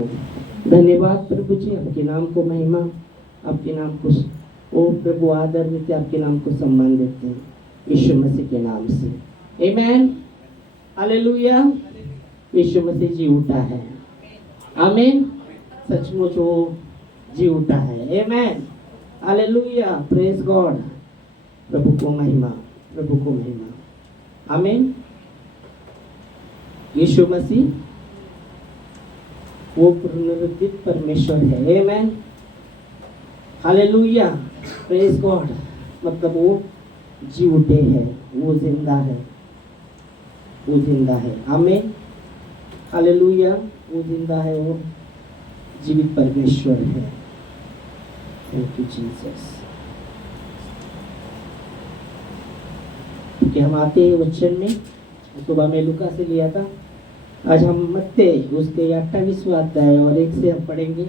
धन्यवाद प्रभु जी, आपके नाम को महिमा, आपके नाम को ओ प्रभु आदर देते, आपके नाम को सम्मान देते हैं यीशु मसीह के नाम से। आमेन, हालेलुया। यीशु मसीह जी उठा है, आमीन। सचमुच वो जी उठा है, आमेन, हालेलुया, प्रेज गॉड। प्रभु को महिमा, प्रभु को महिमा, आमीन। यीशु मसीह वो पुनरुत्थित परमेश्वर है, आमेन, हालेलुया, प्रेज गॉड। मतलब वो जी उठे हैं, वो जिंदा है, वो जिंदा है, आमीन, हालेलुया। वो जिंदा है, वो जीवित परमेश्वर है। Thank you Jesus. कि हम आते हैं वचन में, सुबह में लुका से लिया था। आज हम मत्ते उसके 28वां अध्याय और 1 से हम पढ़ेंगे।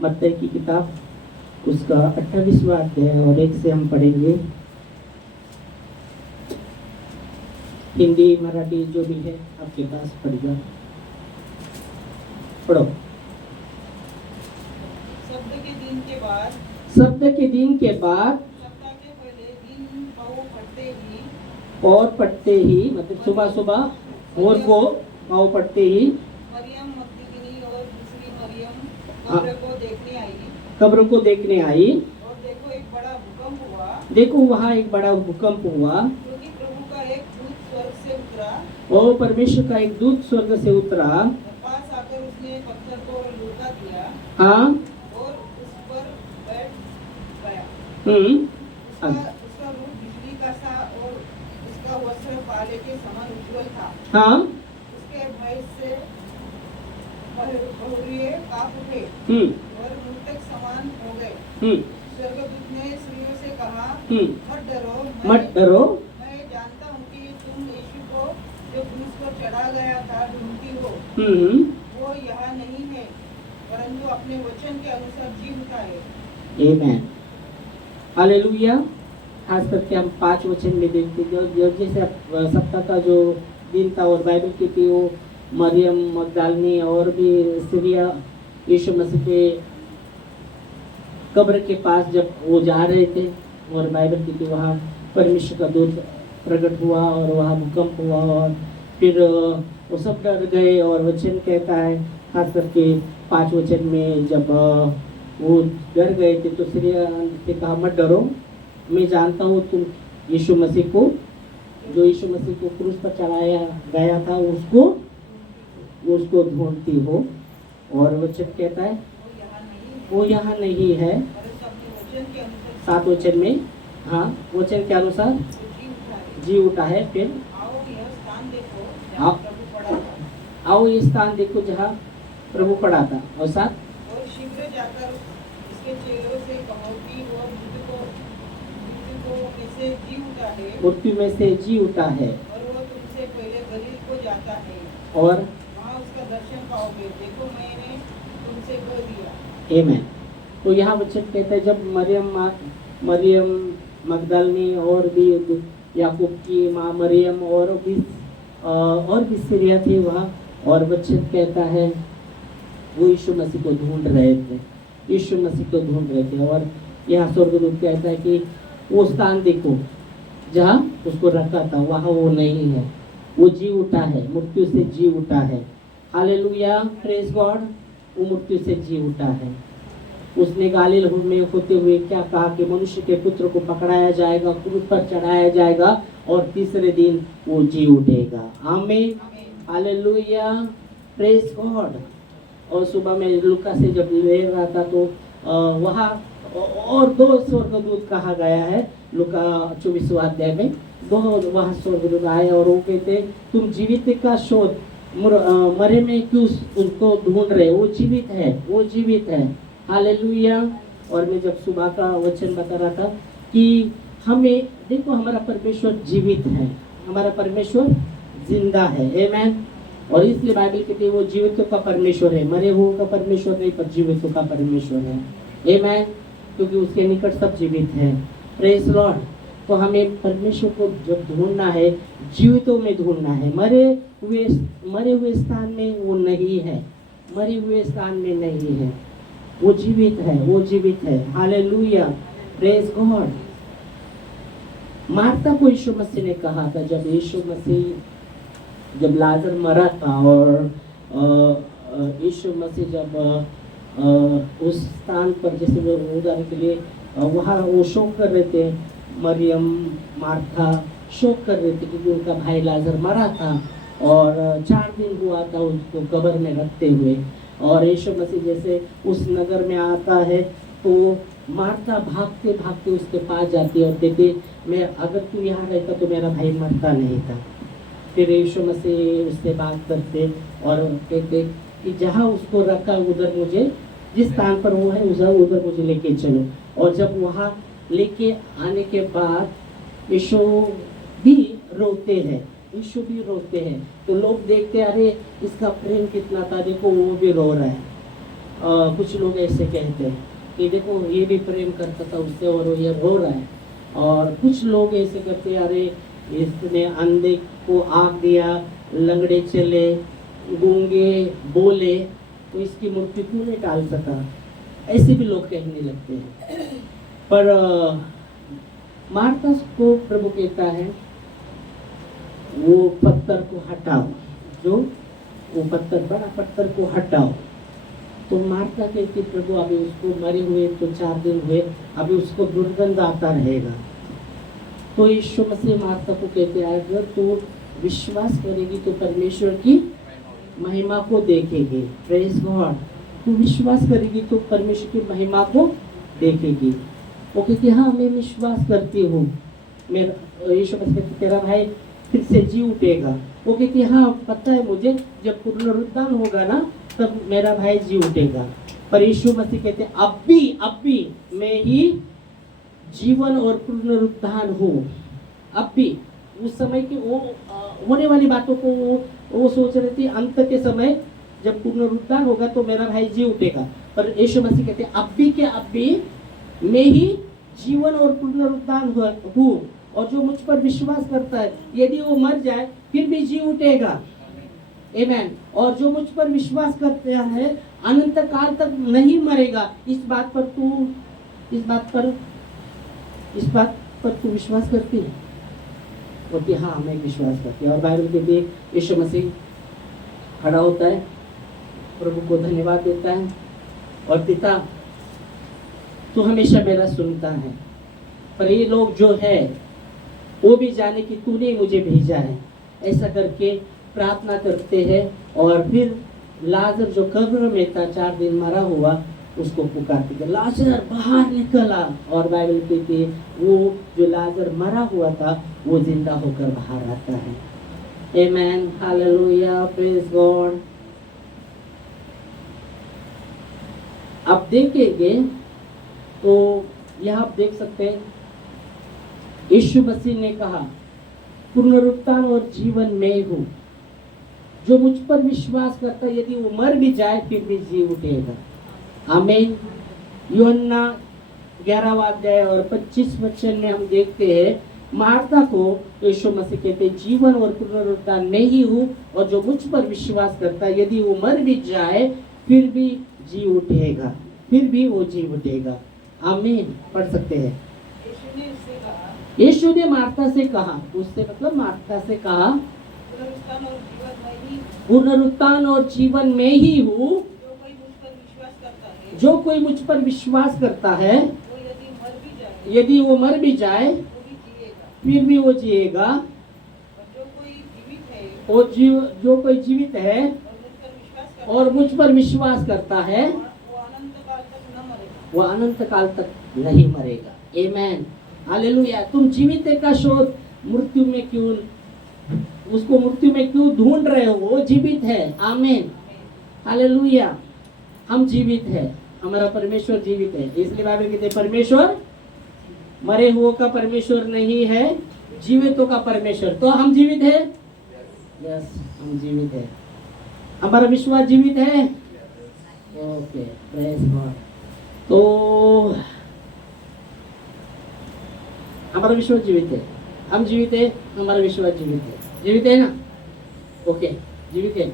मत्ते की किताब उसका 28वां अध्याय और 1 से हम पढ़ेंगे। हिंदी मराठी जो भी है आपके पास पढ़ेगा, पढ़ो। शब्द के दिन के बाद, शब्द के दिन के बाद, सप्ताह के पहले दिन पाँव पड़ते ही, और पढ़ते ही, मतलब सुबह सुबह भोर को पाँव पढ़ते ही मरियम मगदलीनी और दूसरी मरियम कब्र को देखने आई। कब्र को देखने आई। और देखो एक बड़ा भूकंप हुआ, देखो वहाँ एक बड़ा भूकंप हुआ, क्योंकि प्रभु का एक दूत स्वर्ग से उतरा। और परमेश्वर का एक दूत स्वर्ग से उतरा। और पास आकर उसने पत्थर को लुढ़का दिया हाँ, और उस पर बैठ गया। उसका रूप बिजली का सा और उसका वस्त्र पाले के समान उज्ज्वल था। हाँ, उसके भय से बहुरिये काँप उठे और मृतक समान हो गए। स्वर्गदूत ने स्त्रियों से कहा, मत डरो, मत डरो, मैं जानता हूँ कि तुम यीशु को जो क्रूस पर चढ़ा गया था ढूंढती हो। वो यहाँ नहीं है, परंतु अपने वचन के अनुसार जी उठा है। आमेन, हालेलुया। खास करके हम 5 वचन में देखते जो जैसे सप्ताह का जो दिन था और बाइबल की थी, वो मरियम मगदलिनी और भी सीरिया यीशु मसीह के कब्र के पास जब वो जा रहे थे, और बाइबल की थी वहाँ परमेश्वर का दूत प्रकट हुआ और वहाँ भूकंप हुआ, और फिर वो सब डर गए। और वचन कहता है, खास करके 5 वचन में, जब वो डर गए थे तो सीरिया से कहा, मत डरो, मैं जानता हूँ तुम यीशु मसीह को, जो यीशु मसीह को क्रूस पर चढ़ाया गया था, उसको ढूंढती हो। और वचन कहता है वो यहाँ नहीं है। 7 वचन में, हाँ, वचन के अनुसार जी उठा है। फिर आओ यह स्थान देखो आओ, जहाँ प्रभु पड़ा था। आओ ये स्थान देखो जहाँ प्रभु पड़ा था। और 7, और शीघ्र जाकर इसके चेलों से कहो कि वो मृतकों में से जी उठा है, मृत्यु में से जी उठा है, और वो तुमसे पहले गलील को जाता है, और वहाँ उसका दर्शन पाओगे। देखो मैंने तुमसे कह दिया। आमेन। तो यहाँ वचन कहता है, जब मरियम मगदलिनी और भी याकूब की माँ मरियम और भी सीरिया थे वहाँ, और वचन कहता है वो यीशु मसीह को ढूंढ रहे थे, यीशु मसीह को ढूंढ रहे थे। और यहाँ स्वर्गदूत कहता है कि वो स्थान देखो जहाँ उसको रखा था, वहाँ वो नहीं है, वो जी उठा है, मृत्यु से जी उठा है। Hallelujah, praise God. वो मृत्यु से जी उठा है। उसने गालिल में होते हुए क्या कहा कि मनुष्य के पुत्र को पकड़ाया जाएगा, क्रूस पर चढ़ाया जाएगा, और तीसरे दिन वो जी उठेगा। आमीन, हालेलुया, प्रेज गॉड। और सुबह में लुका से जब ले रहा था तो वहाँ और 2 स्वर्गदूत कहा गया है। लुका 24वां अध्याय में 2 वहाँ स्वर्गदूत आए और वो कहते, तुम जीवित का शोध मरे में क्यों उनको ढूंढ रहे, वो जीवित है, वो जीवित है। हालेलुया। और मैं जब सुबह का वचन बता रहा था कि हमें देखो, हमारा परमेश्वर जीवित है, हमारा परमेश्वर जिंदा है, आमेन। और इसलिए बाइबल कहती है वो जीवितों का परमेश्वर है, मरे हुओं का परमेश्वर नहीं, पर जीवितों का परमेश्वर है, आमेन। क्योंकि उसके निकट सब जीवित है, प्रेज लॉर्ड। तो हमें परमेश्वर को जब ढूंढना है, जीवितों में ढूंढना है, मरे हुए स्थान में वो नहीं है, मरे हुए स्थान में नहीं है, वो जीवित है, वो जीवित है। Hallelujah, praise God. मार्था को यीशु मसीह ने कहा था, जब यीशु मसीह जब लाजर मरा था और यीशु मसीह जब उस स्थान पर जैसे वो उदाहरण के लिए वहाँ वो शोक कर रहे थे, मरियम मार्था शोक कर रहे थे क्योंकि उनका भाई लाजर मरा था और 4 दिन हुआ था उसको कब्र में रखते हुए। और यीशु मसीह जैसे उस नगर में आता है तो मार्था भागते भागते उसके पास जाती है और कहती, मैं अगर तू यहाँ रहता तो मेरा भाई मरता नहीं था। फिर यीशु मसीह उससे बात करते और कहते कि जहाँ उसको रखा उधर मुझे, जिस स्थान पर वो है उधर मुझे लेके चलो। और जब वहाँ लेके आने के बाद यीशु भी रोते हैं, यीशु भी रोते हैं। तो लोग देखते, अरे इसका प्रेम कितना था, देखो वो भी रो रहा है। कुछ लोग ऐसे कहते हैं कि देखो ये भी प्रेम करता था उससे और ये रो रहा है। और कुछ लोग ऐसे करते, अरे इसने अंधे को आँख दिया, लंगड़े चले, गूंगे बोले, तो इसकी मृत्यु क्यों नहीं टाल सका, ऐसे भी लोग कहने लगते हैं। पर मार्था को प्रभु कहता है वो पत्थर को हटाओ, जो वो पत्थर, बड़ा पत्थर को हटाओ। तो मार्था कहती, प्रभु अभी उसको मरे हुए तो 4 दिन हुए, अभी उसको दुर्गंध आता रहेगा। तो यीशु मसीह मार्था को कहते हैं, अगर तू विश्वास करेगी तो परमेश्वर की महिमा को देखेगी। Praise God. तू विश्वास करेगी तो परमेश्वर की महिमा को देखेगी। वो कहती, हाँ मैं विश्वास करती हूँ, मेरा यीशु मसीह कहते, तेरा भाई फिर से जी उठेगा। वो कहती, हाँ पता है मुझे, जब पुनरुत्थान होगा ना तब मेरा भाई जी उठेगा। पर यीशु मसीह कहते, अब भी मैं ही जीवन और पुनरुत्थान हूँ। अब भी उस समय की वो होने वाली बातों को वो सोच रही थी, अंत के समय जब पुनरुत्थान होगा तो मेरा भाई जी उठेगा। पर यीशु मसीह कहते, अब भी मैं ही जीवन और पुनरुत्थान हूँ, और जो मुझ पर विश्वास करता है यदि वो मर जाए फिर भी जी उठेगा। आमेन। और जो मुझ पर विश्वास करता है अनंत काल तक नहीं मरेगा। इस बात पर तू विश्वास करती है? बोलती, हाँ मैं विश्वास करती हूँ। और बाइबल के लिए यीशु मसीह खड़ा होता है, प्रभु को धन्यवाद देता है और पिता तू हमेशा मेरा सुनता है, पर ये लोग जो है वो भी जाने कि तूने मुझे भेजा है, ऐसा करके प्रार्थना करते हैं। और फिर लाजर जो कब्र में था 4 दिन मरा हुआ उसको पुकारते थे, लाजर बाहर निकला। और बाइबल कहती है वो जो लाजर मरा हुआ था वो जिंदा होकर बाहर आता है। आमेन, हालेलुया, प्रेज गॉड। आप देखेंगे तो यहाँ आप देख सकते हैं यीशु मसीह ने कहा, पुनरुत्थान और जीवन मैं हूँ, जो मुझ पर विश्वास करता है यदि वो मर भी जाए फिर भी जी उठेगा। आमीन। यूहन्ना 11वां अध्याय और 25 वचन में हम देखते हैं मार्था को यीशु मसीह कहते हैं, जीवन और पुनरुत्थान मैं ही हूँ, और जो मुझ पर विश्वास करता है यदि वो मर भी जाए फिर भी जी उठेगा, फिर भी वो जी उठेगा। आमीन। पढ़ सकते हैं। यीशु ने मार्था से कहा, उससे मतलब मार्था से कहा, पुनरुत्थान और जीवन में ही हूँ, जो कोई मुझ पर विश्वास करता है यदि वो मर भी जाए फिर भी वो जिएगा। जो कोई जीवित है और मुझ पर विश्वास करता है वो अनंत काल तक नहीं मरेगा। आमेन, हालेलुया। तुम जीवित का शोध मृत्यु में क्यों, उसको मृत्यु में क्यों ढूंढ रहे हो? वो जीवित है। आमीन, हालेलुया। हम जीवित है, हमारा परमेश्वर जीवित है। इसलिए बाइबल कहते हैं परमेश्वर मरे हुओं का परमेश्वर नहीं है, जीवितों का परमेश्वर। तो हम जीवित है। यस, हम जीवित है। हमारा विश्वास जीवित है। Okay, praise God. तो हमारा विश्वास जीवित है, हम जीवित है, हमारा विश्वास जीवित है। जीवित है ना? ओके, जीवित है,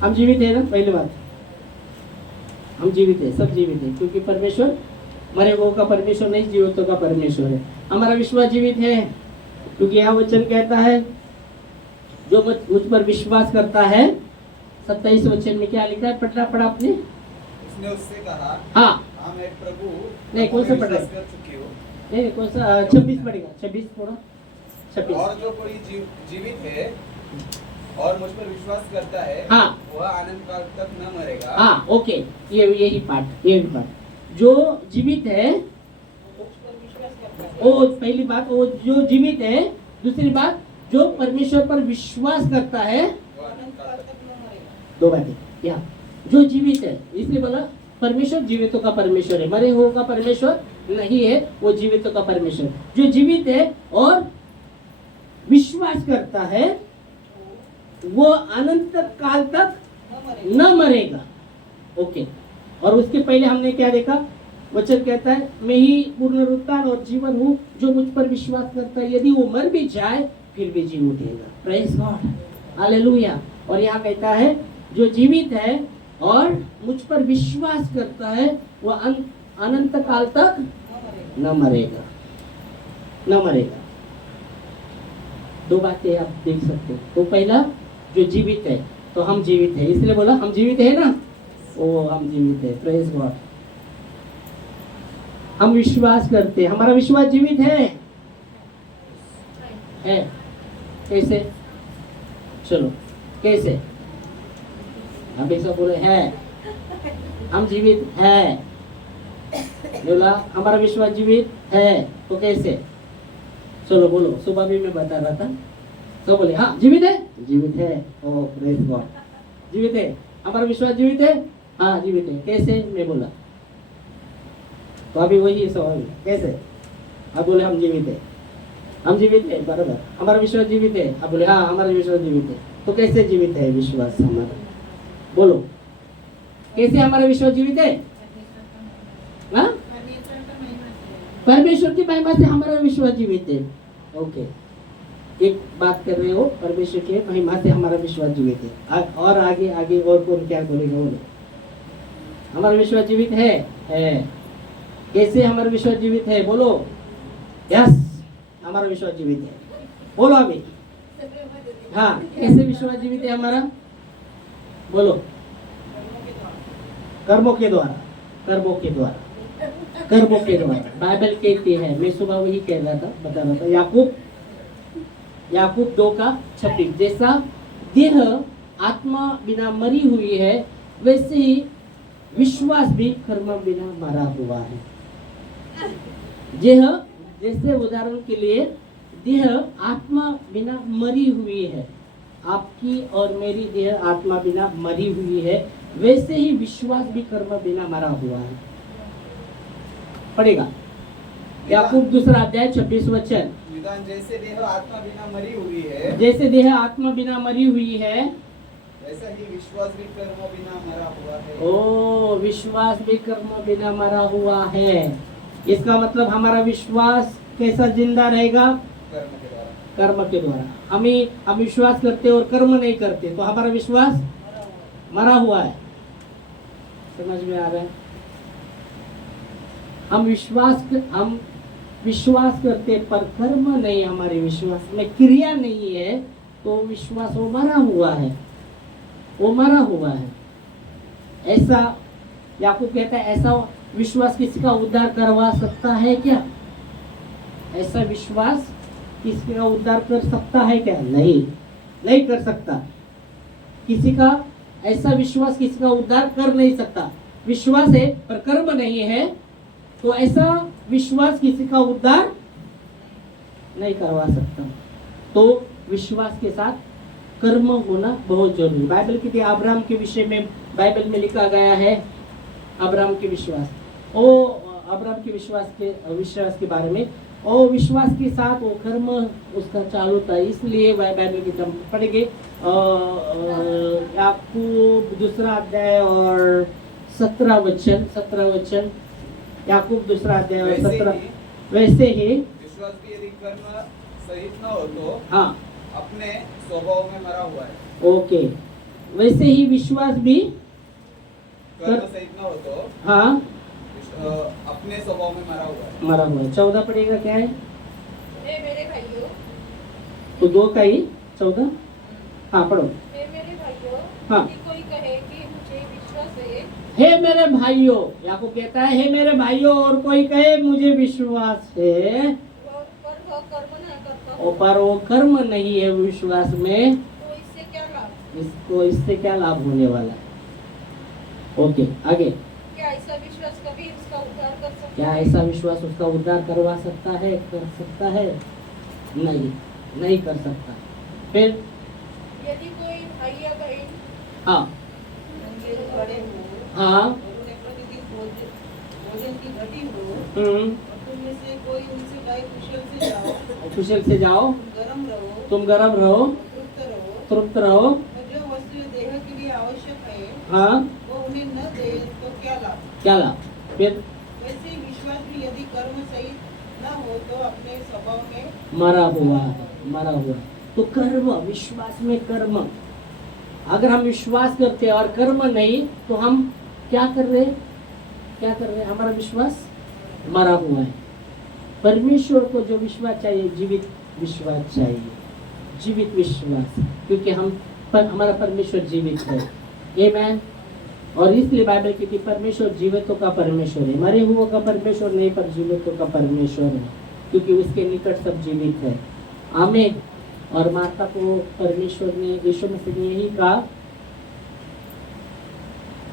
हम जीवित है ना? पहली बात हम जीवित है, सब जीवित है, क्योंकि परमेश्वर मरे हुओं का परमेश्वर नहीं, जीवितों का परमेश्वर है। हमारा विश्वास जीवित है, क्योंकि यहाँ वचन कहता है जो मुझ पर विश्वास करता है। 27 वचन में क्या लिखा है, पढ़ा आपने? उसने उससे कहा, हाँ मैं प्रभु नहीं, कौन सा पढ़ रहे? कर चुकी हूँ। नहीं, कौन सा? 26 पढ़ेगा, 26 थोड़ा 26। और जो कोई जीवित है और मुझ पर विश्वास करता है, हाँ वह आनंद काल तक न मरेगा। हाँ, ओके, यही पाठ। जो जीवित है, उस पर विश्वास करता है। वो पहली बात, वो जो जीवित है। दूसरी बात, जो परमेश्वर पर विश्वास करता है, वह आनंद काल तक न मरेगा। दो बातें यहाँ। जो जीवित है, इसलिए बोला परमेश्वर जीवितों का परमेश्वर है, मरे हुओं का परमेश्वर नहीं है, वो जीवितों का परमेश्वर। जो जीवित है और विश्वास करता है, वो अनंत काल तक न मरेगा। ओके, और उसके पहले हमने क्या देखा? वचन कहता है मैं ही पुनरुत्थान और जीवन हूँ, जो मुझ पर विश्वास करता है यदि वो मर भी जाए फिर भी जी उठेगा। Praise God, hallelujah. और यहाँ कहता है जो जीवित है और मुझ पर विश्वास करता है वो अनंत काल तक न मरेगा, न मरेगा। दो बातें आप देख सकते हो। तो पहला, जो जीवित है, तो हम जीवित है, इसलिए बोला हम जीवित है ना, ओ हम जीवित है। Praise God. हम विश्वास करते, हमारा विश्वास जीवित है। कैसे? चलो कैसे? आप ऐसा बोले है, हम जीवित है, बोला हमारा विश्वास जीवित है, तो कैसे? चलो बोलो। सुबह भी मैं बता रहा था, तो बोले हाँ जीवित है, जीवित है। ओ प्रेज गॉड, जीवित है, हमारा विश्वास जीवित है, हाँ जीवित है। कैसे? मैं बोला। तो अभी वही सवाल, कैसे? आप बोले हम जीवित है, हम जीवित है, बराबर। हमारा विश्वास जीवित है, आप बोले हाँ हमारा विश्वास जीवित है। तो कैसे जीवित है विश्वास हमारा? बोलो, कैसे हमारा विश्वास जीवित है? हाँ, परमेश्वर की महिमा से हमारा विश्वास जीवित है। ओके, एक बात कर रहे हो, परमेश्वर की महिमा से हमारा विश्वास जीवित है। और आगे आगे और कौन क्या बोलेगा? बोलो, हमारा विश्वास जीवित है। कैसे हमारा विश्वास जीवित है? बोलो। यस, हमारा विश्वास जीवित है। बोलो अभी। हाँ, कैसे विश्वास जीवित है हमारा? बोलो। कर्मों के द्वारा, कर्मों के द्वारा, कर्मों के द्वारा। बाइबल कहती है, मैं सुबह वही कह रहा था, बता रहा था, याकूब 2:26, जैसा देह आत्मा बिना मरी हुई है, वैसे ही विश्वास भी कर्म बिना मरा हुआ है। जैसे उदाहरण के लिए देह आत्मा बिना मरी हुई है, आपकी और मेरी देह आत्मा बिना मरी हुई है, वैसे ही विश्वास भी कर्म बिना मरा हुआ है। पढ़ेगा याकूब 2:26 वचन। जैसे देह आत्मा बिना मरी हुई है, जैसे देह आत्मा बिना मरी हुई है, वैसा ही विश्वास भी कर्म बिना मरा हुआ है। ओ, विश्वास भी कर्म बिना मरा हुआ है। इसका मतलब हमारा विश्वास कैसा जिंदा रहेगा? कर्म के द्वारा। कर्म के द्वारा। हम विश्वास करते और कर्म नहीं करते, तो हमारा विश्वास मरा हुआ है। समझ में आ रहा है? हम विश्वास करते पर कर्म नहीं, हमारे विश्वास में क्रिया नहीं है, तो विश्वास वो मरा हुआ है, वो मरा हुआ है। ऐसा याकूब कहता है, ऐसा विश्वास किसी का उद्धार करवा सकता है क्या? ऐसा विश्वास किसी का उद्धार कर सकता है क्या? नहीं कर सकता। किसी का ऐसा विश्वास किसी का उद्धार कर नहीं सकता। विश्वास है पर कर्म नहीं है, तो ऐसा विश्वास किसी का उद्धार नहीं करवा सकता। तो विश्वास के साथ कर्म होना बहुत जरूरी। बाइबल की अब्राहम के विषय में बाइबल में लिखा गया है, अब्राहम के विश्वास, अब्राहम के विश्वास के बारे में, और विश्वास के साथ वो कर्म उसका चालू था। इसलिए वह बाइबल की तरफ पढ़ेंगे याकूब 2 और 17 वचन। याकूब 2 और 17। वैसे ही विश्वास भी यदि कर्म सहित न हो तो हाँ अपने स्वभाव में मरा हुआ है। ओके, वैसे ही विश्वास भी कर्म सहित न हो तो हाँ अपने स्वभाव में मरा हुआ है। मरा हुआ है। 14 पढ़ेगा क्या है? हे मेरे भाइयों, तो 2 का ही 14। हाँ पढ़ो। हे मेरे भाइयों, हाँ। यदि कोई कहे कि मुझे विश्वास है, हे मेरे भाइयों, याकूब कहता है हे मेरे भाइयों, और कोई कहे मुझे विश्वास है पर वह कर्म न करता और हो, पर वो कर्म नहीं है विश्वास में, तो इससे क्या लाभ? इससे क्या लाभ होने वाला है? ओके आगे। क्या ऐसा विश्वास कभी उसका उद्धार कर सकता क्या है? ऐसा विश्वास उसका उद्धार करवा सकता है? कर सकता है? नहीं कर सकता। फिर यदि कोई भाई या बहन हाँ नंगे खड़े हो हाँ और उन्हें प्रतिदिन भोजन की घटी हो हम्म, और तुम में से कोई उनसे कहे कुशल से जाओ, तुम गरम रहो, तृप्त रहो। और जो वस्तु देह के लिए आवश्यक है हाँ वो उन्हें न दे तो क्या लाभ? क्या लाभ? फिर वैसे ही विश्वास भी यदि कर्म सहित न हो तो अपने स्वभाव में मरा हुआ है। तो कर्म, विश्वास में कर्म, अगर हम विश्वास करते हैं और कर्म नहीं तो हम क्या कर रहे हैं? हमारा विश्वास मरा हुआ है। परमेश्वर को जो विश्वास चाहिए, जीवित विश्वास चाहिए, जीवित विश्वास, क्योंकि हमारा परमेश्वर जीवित है। आमेन। और इसलिए बाइबल कहती है परमेश्वर जीवितों का परमेश्वर है, मरे हुओं का परमेश्वर नहीं, पर जीवितों का परमेश्वर है, क्योंकि उसके निकट सब जीवित है। आमीन। और माता को परमेश्वर ने, यीशु मसीह ने यही कहा,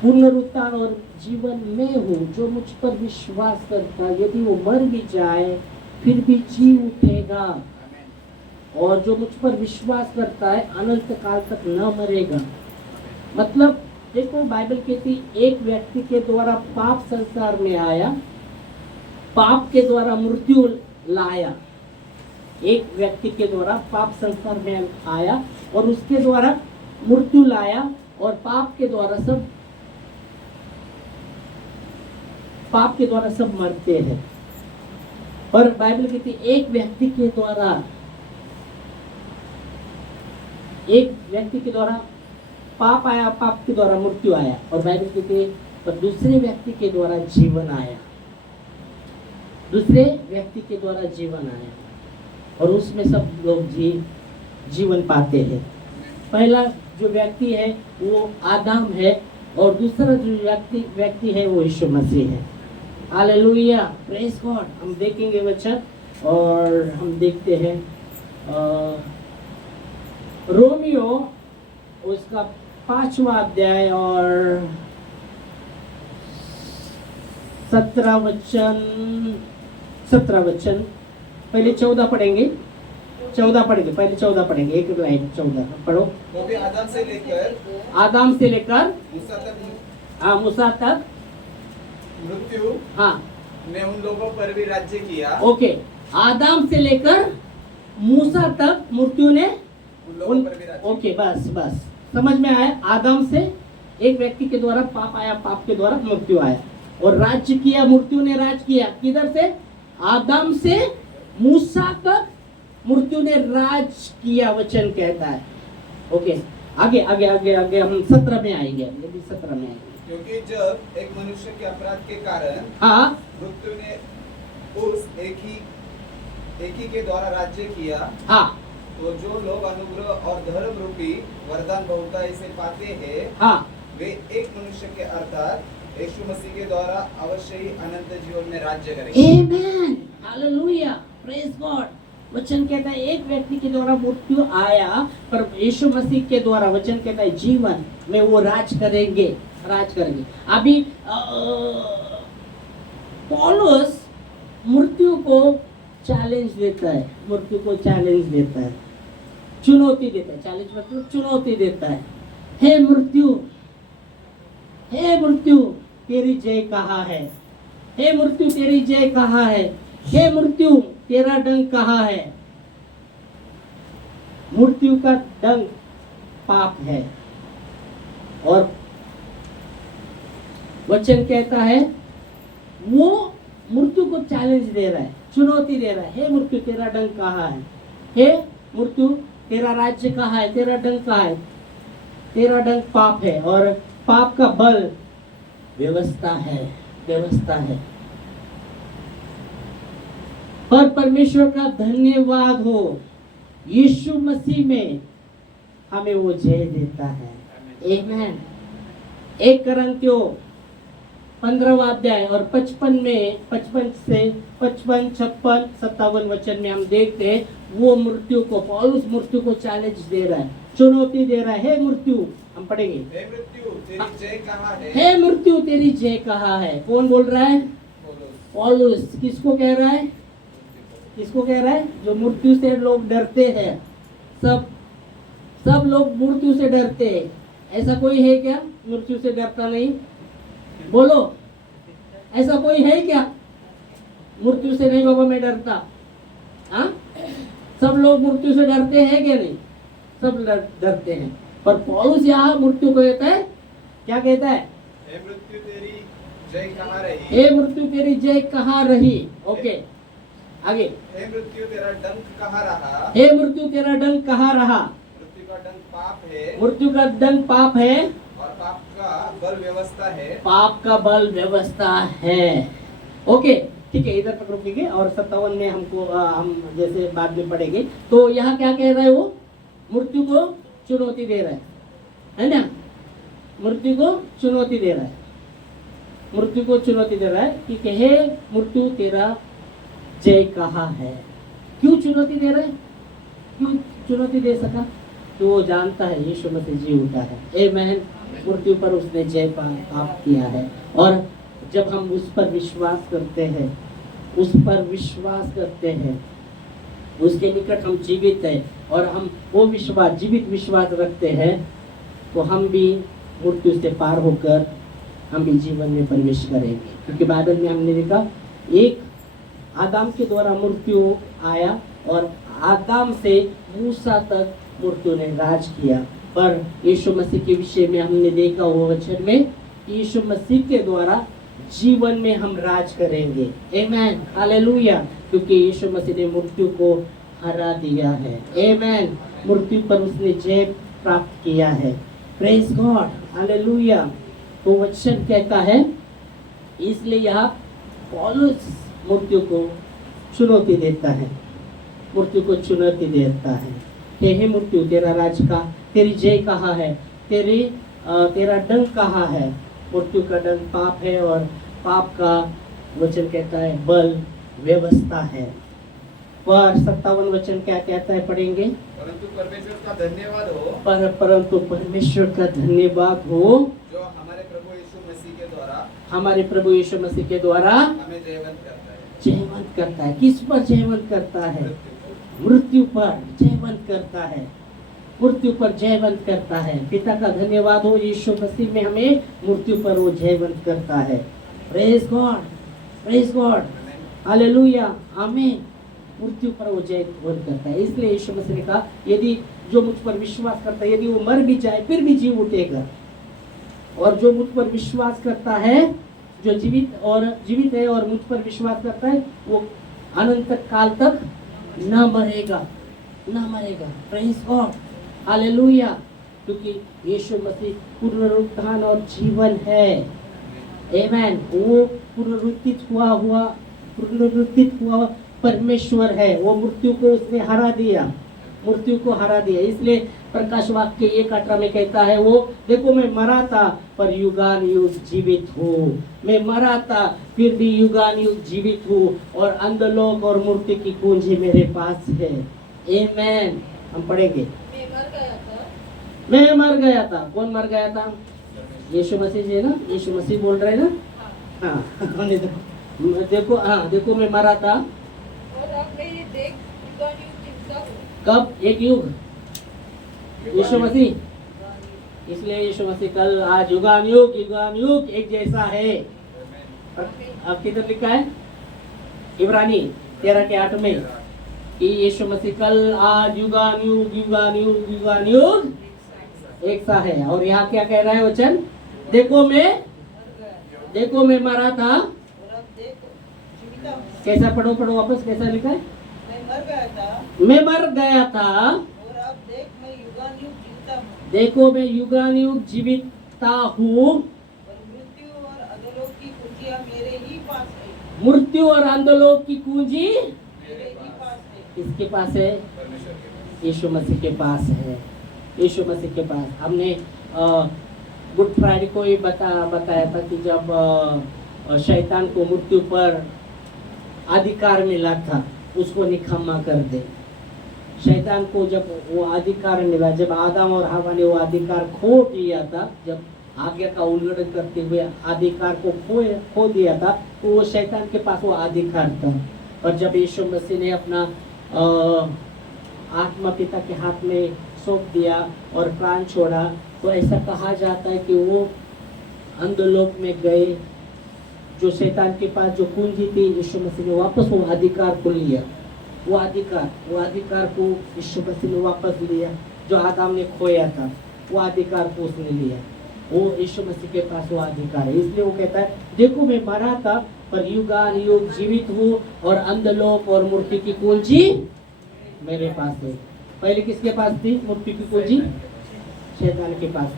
पुनरुत्थान और जीवन में हूँ, जो मुझ पर विश्वास करता है यदि वो मर भी जाए फिर भी जी उठेगा, और जो मुझ पर विश्वास करता है अनंत काल तक न मरेगा। मतलब देखो बाइबल कहती एक व्यक्ति के द्वारा पाप संसार में आया, पाप के द्वारा मृत्यु लाया। एक व्यक्ति के द्वारा पाप संसार में आया और उसके द्वारा मृत्यु लाया, और पाप के द्वारा सब मरते हैं। और बाइबल कहती एक व्यक्ति के द्वारा पाप आया, पाप के द्वारा मृत्यु आया, और बाइबल कहती है पर दूसरे व्यक्ति के द्वारा जीवन आया, और उसमें सब लोग जीवन पाते हैं। पहला जो व्यक्ति है वो आदम है, और दूसरा जो व्यक्ति है वो यीशु मसीह है। Hallelujah, praise God. हम देखेंगे वचन, और हम देखते हैं रोमियो उसका 5वां अध्याय और 17 वचन। पहले 14 पढ़ेंगे, पहले 14 पढ़ेंगे, एक लाइन 14 पढ़ो। वो भी आदम से लेकर मूसा तक मृत्यु हाँ ने उन लोगों पर भी राज्य किया। ओके, आदम से लेकर मूसा तक मृत्यु ने उन लोगों पर भी राज्य ओके, बस समझ में आया। आदम से एक व्यक्ति के द्वारा पाप आया, पाप के द्वारा मृत्यु आया, और राज्य किया, मृत्यु ने राज किया। किधर से? आदम से मूसा तक मृत्यु ने राज किया, वचन कहता है। ओके, आगे हम 17 में आएंगे, अभी 17 में आएंगे। क्योंकि जब एक मनुष्य के अपराध के कारण हाँ मृत्यु ने उस एक ही के द्वारा राज्य किया, हाँ तो जो लोग अनुग्रह और धर्म रूपी वरदान बहुतायत से पाते हैं, हाँ वे एक मनुष्य के अर्थात यीशु मसीह के द्वारा अवश्य ही अनंत जीवन में राज्य करेंगे। आमेन, हालेलुया, प्रेज गॉड। वचन कहता है एक व्यक्ति के द्वारा मृत्यु आया, पर यीशु मसीह के द्वारा वचन कहता है जीवन में वो राज करेंगे। अभी पौलुस मृत्यु को चैलेंज देता है, चुनौती देता है। चैलेंज मतलब चुनौती देता है। हे मृत्यु तेरी जय कहाँ है? हे मृत्यु तेरी जय कहाँ है? हे मृत्यु तेरा डंक कहाँ है? मृत्यु का डंक पाप है, और वचन कहता है वो मृत्यु को चैलेंज दे रहा है, चुनौती दे रहा है। हे मृत्यु तेरा डंक कहाँ है? हे मृत्यु तेरा राज्य कहाँ है? तेरा डंक कहाँ है? तेरा डंक पाप है, और पाप का बल व्यवस्था है, व्यवस्था है। पर परमेश्वर का धन्यवाद हो, यीशु मसीह में हमें वो जय देता है। आमेन। 1 कुरिन्थियों 15वां अध्याय और 55 में 55 से 55, 56, 57 वचन में हम देखते हैं वो मृत्यु को, पौलुस मृत्यु को चैलेंज दे रहा है, चुनौती दे रहा है। हे मृत्यु, हम पढ़ेंगे, हे मृत्यु तेरी जय कहाँ है? हे मृत्यु तेरी जय कहाँ है? कौन बोल रहा है? पौलुस। किसको कह रहा है? किसको कह रहा है? जो मृत्यु से लोग डरते हैं। सब लोग मृत्यु से डरते हैं। ऐसा कोई है क्या मृत्यु से डरता नहीं? बोलो, ऐसा कोई है क्या मृत्यु से नहीं बाबा मैं डरता? हाँ, सब लोग मृत्यु से डरते हैं क्या? नहीं, सब डरते हैं। पर पौलुस यहाँ मृत्यु को कहता है, क्या कहता है? हे मृत्यु तेरी जय कहाँ रही? हे मृत्यु तेरी जय कहाँ रही? ओके, आगे। हे मृत्यु तेरा डंक कहाँ रहा? हे मृत्यु तेरा डंक कहाँ रहा? मृत्यु का डंक पाप है, मृत्यु का दंड पाप है और पाप का बल व्यवस्था है। पाप का बल व्यवस्था है। ओके, ठीक है, इधर तक रुकेंगे और 57 में हमको हम जैसे बाद में पढ़ेंगे। तो यहाँ क्या कह रहा है? वो मृत्यु को चुनौती दे रहा है ना? मृत्यु को चुनौती दे रहा है, मृत्यु को चुनौती दे रहा है कि हे मृत्यु तेरा जय कहाँ है? क्यों चुनौती दे रहा है? क्यों चुनौती दे सका? तो वो जानता है यीशु मसीह जी उठा है। आमेन। मृत्यु पर उसने जय प्राप्त किया है। और जब हम उस पर विश्वास करते हैं, उस पर विश्वास करते हैं, उसके निकट हम जीवित हैं और हम वो विश्वास, जीवित विश्वास रखते हैं, तो हम भी मृत्यु से पार होकर हम भी जीवन में प्रवेश करेंगे। क्योंकि बाइबल में हमने देखा एक आदम के द्वारा मृत्यु आया और आदम से मूसा तक मृत्यु ने राज किया। पर यीशु मसीह के विषय में हमने देखा वो वचन में, यीशु मसीह के द्वारा जीवन में हम राज करेंगे। आमेन, हालेलुया। क्योंकि यीशु मसीह ने मृत्यु को हरा दिया है। आमेन। मृत्यु पर उसने जय प्राप्त किया है। Praise God, hallelujah. तो वचन कहता है, इसलिए यहाँ पौलुस मृत्यु को चुनौती देता है, मृत्यु को चुनौती देता है। हे मृत्यु तेरा राज का, तेरी जय कहाँ है? तेरा डंक कहाँ है? मृत्यु का डंक पाप है और पाप का वचन कहता है बल व्यवस्था है। पर 57 वचन क्या कहता है? पढ़ेंगे। परंतु परमेश्वर का धन्यवाद हो, परंतु परमेश्वर का धन्यवाद हो जो हमारे प्रभु यीशु मसीह के द्वारा, हमारे प्रभु यीशु मसीह के द्वारा हमें जयवंत करता है। जयवंत करता है। किस पर जयवंत करता है? मृत्यु पर जयवंत करता है, मृत्यु पर जयवंत करता है। पिता का धन्यवाद हो, यीशु मसीह में हमें मृत्यु पर वो जयवंत करता है। Praise God, praise God, hallelujah, आमीन। मृत्यु पर वो जयवंत करता है। इसलिए यीशु मसीह ने कहा, यदि जो मुझ पर विश्वास करता है, यदि वो मर भी जाए फिर भी जी उठेगा। और जो मुझ पर विश्वास करता है, जो जीवित है और मुझ पर विश्वास करता है, वो अनंत काल तक ना मरेगा, ना मरेगा। Praise God, hallelujah. क्योंकि यीशु मसीह पुनरुत्थान और जीवन है। आमेन। वो पुनरुत्थित हुआ परमेश्वर है। वो मृत्यु को उसने हरा दिया, मृत्यु को हरा दिया। इसलिए प्रकाश वाक्य 1:18 में कहता है, वो देखो मैं मरा था पर युगान युग जीवित हूँ। मैं मरा था फिर भी युगान युग जीवित हूँ और अंधलोक और मृत्यु की कुंजी मेरे पास है। आमेन। हम पढ़ेंगे। मैं मर गया था। कौन मर गया था? यीशु मसीह जी ना, यीशु मसीह बोल रहे ना। हाँ, देखो, हाँ देखो मैं मरा था और अब मैं ये देख युगानुयुग जीविता हूँ। कब? एक युग, यीशु मसीह। इसलिए यीशु मसीह कल आज युगान युग एक जैसा है। अब किधर लिखा है? इब्रानी 13:8 में कि यीशु मसीह कल आज युगान युग एक सा है। और यहाँ क्या कह रहा है वचन? देखो मैं मरा था। और अब देखो जीविता हूँ। कैसा? पढ़ो वापस, कैसा लिखा है? मैं मर गया था और अब देख मैं युगानुयुग जीविता हूँ। देखो मैं युगानुयुग जीविता हूँ। और मृत्यु और यह मेरे ही पास है। मृत्यु और अंधलोक की कुंजी मेरे ही पास है। किसके पास है? परमेश्वर के पास। यीशु मसीह के पास है। यीशु मसीह के पास। हमने गुड फ्राइडे को ये बताया था कि जब शैतान को मृत्यु पर अधिकार मिला था, उसको निकम्मा कर दे। शैतान को जब वो अधिकार मिला, जब आदम और हवा ने वो अधिकार खो दिया था, जब आज्ञा का उल्लंघन करते हुए अधिकार को खो दिया था, तो वो शैतान के पास वो अधिकार था। और जब यीशु मसीह ने अपना आत्मा पिता के हाथ में सौंप दिया और प्राण छोड़ा, तो ऐसा कहा जाता है कि वो अंधलोक में गए। जो शैतान के पास जो कुंजी थी, यीशु मसीह ने वापस वो अधिकार को लिया। वो अधिकार को यीशु मसीह ने वापस लिया। जो आदम ने खोया था, वो अधिकार को उसने लिया। वो यीशु मसीह के पास वो अधिकार है। इसलिए वो कहता है, देखो मैं मरा था पर युगान युग जीवित हूँ और अंधलोक और मृत्यु की कुंजी मेरे पास है। पहले किसके पास थी मृत्यु की कुंजी? शैतान के पास।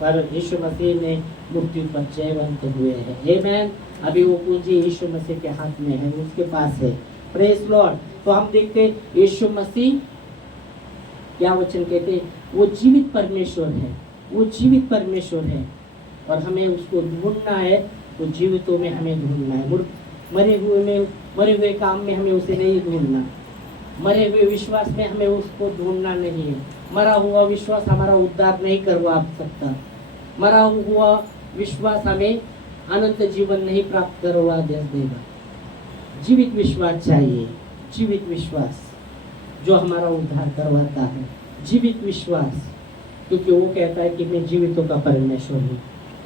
पर यीशु मसीह ने मृत्यु पर जयवंत हुए हैं। आमेन। अभी वो कुंजी यीशु मसीह के हाथ में है, उसके पास है। Praise Lord. तो हम देखते यीशु मसीह क्या वचन कहते, वो जीवित परमेश्वर है। वो जीवित परमेश्वर है और हमें उसको ढूंढना है। वो जीवितों में हमें ढूंढना है। मरे हुए काम में हमें उसे नहीं ढूंढना। मरे हुए विश्वास में हमें उसको ढूंढना नहीं है। मरा हुआ विश्वास हमारा उद्धार नहीं करवा सकता। मरा हुआ विश्वास हमें अनंत जीवन नहीं प्राप्त करवा देगा। जीवित विश्वास चाहिए। जीवित विश्वास जो हमारा उद्धार करवाता है। जीवित विश्वास, क्योंकि वो कहता है कि मैं जीवितों का परमेश्वर हूँ।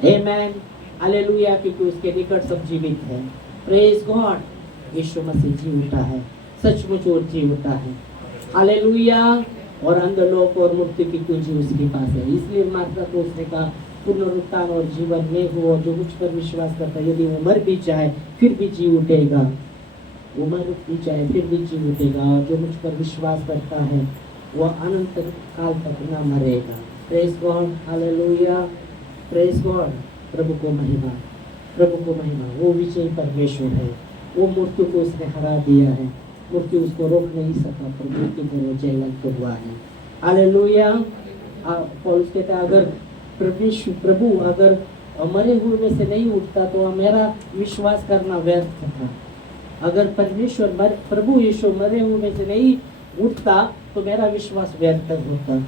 आमेन। हालेलुया। क्योंकि उसके निकट सब जीवित है। Praise God. यीशु मसीह जी उठा है, सचमुच वो जी उठा है। हालेलुया। और अंधलोक और मृत्यु की कुंजी उसके पास है। इसलिए मार्था को उसने कहा, पुनरुत्थान और जीवन में वो जो मुझ पर विश्वास करता है, यदि वो मर भी जाए फिर भी जी उठेगा। वो मर भी जाए फिर भी जी उठेगा। और जो मुझ पर विश्वास करता है वो अनंत काल तक न मरेगा। Praise God. Hallelujah. Praise God. प्रभु को महिमा, प्रभु को महिमा। वो विजयी परमेश्वर है। वो मृत्यु को उसने हरा दिया है। मृत्यु उसको रोक नहीं सका, पर मृत्यु पर वो जयवंत हुआ है। हालेलुया। पौलुस कहता है, अगर प्रभु अगर मरे हुए में से नहीं उठता तो मेरा विश्वास करना व्यर्थ था। अगर प्रभु यीशु मरे हुए में से नहीं उठता तो मेरा विश्वास व्यर्थ होता।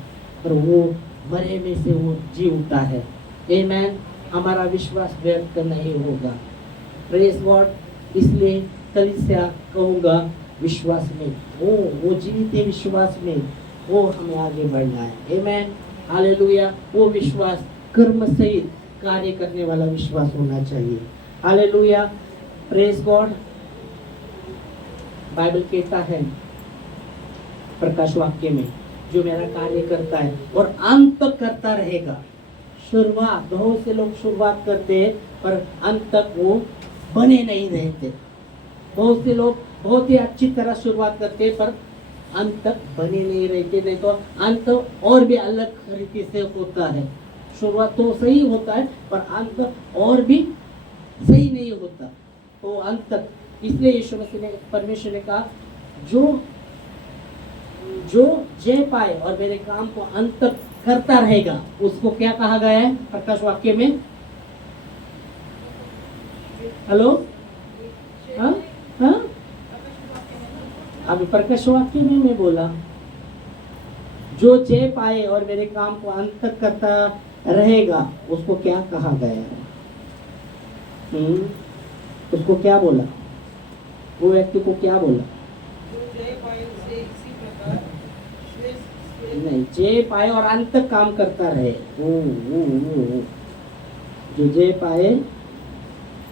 पर वो मरे में से वो जी उठा है। आमेन। हमारा विश्वास व्यर्थ नहीं होगा। Praise God. इसलिए कलीसिया कहूँगा, विश्वास में वो जीवित है। विश्वास में वो हमें आगे बढ़ना है। आमेन। हालेलुया। वो विश्वास कर्म सहित कार्य करने वाला विश्वास होना चाहिए। हालेलुया। Praise God. बाइबल कहता है प्रकाश वाक्य में, जो मेरा कार्य करता है और अंत तक करता रहेगा। शुरुआत, बहुत से लोग शुरुआत करते हैं पर अंत तक वो बने नहीं रहते। बहुत से लोग बहुत ही अच्छी तरह शुरुआत करते हैं पर अंत तक बने नहीं रहते। नहीं तो अंत और भी अलग तरीके से होता है। शुरुआत तो सही होता है पर अंत और भी सही नहीं होता। तो अंत तक, इसलिए यीशु मसीह ने, परमेश्वर ने कहा, जो जय पाए और मेरे काम को अंत तक करता रहेगा, उसको क्या कहा गया है प्रकाश वाक्य में? हेलो, हाँ हाँ, अभी प्रकाश वाक्य में मैं बोला, जो जय पाए और मेरे काम को अंत तक करता रहेगा, उसको क्या कहा गया है? उसको क्या बोला? वो व्यक्ति को क्या बोला? नहीं, जय पाए और अंत तक काम करता रहे। जो जय पाए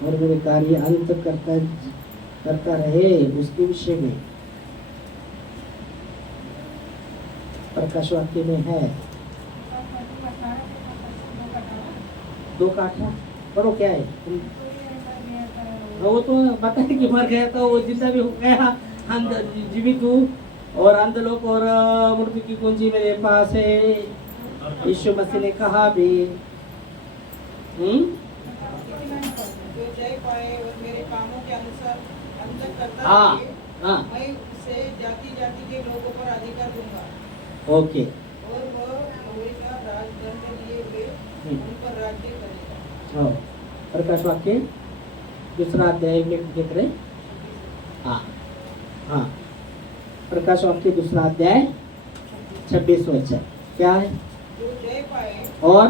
और मेरे कार्य अंत तक करता रहे, उसके विषय में प्रकाश वाक्य में है। 2 का 18 पढ़ो, क्या है? वो तो बताए कि मर गया था, वो जितना भी हो गया, जीवित हूँ और अंधलोक और मृत्यु की कुंजी मेरे पास है। यीशु मसीह ने कहा भी, जो जय पाए तक करता हाँ रहिए, हाँ मैं उसे जाति जाति के लोगों पर अधिकार दूंगा ओके और वह लोहे का राजदंड लिए हुए उन पर राज्य करेगा। हाँ प्रकाश वाक्य दूसरा अध्याय में देख रहे हाँ हाँ प्रकाश वाक्य दूसरा अध्याय 26 वचन क्या है जो जय पाए और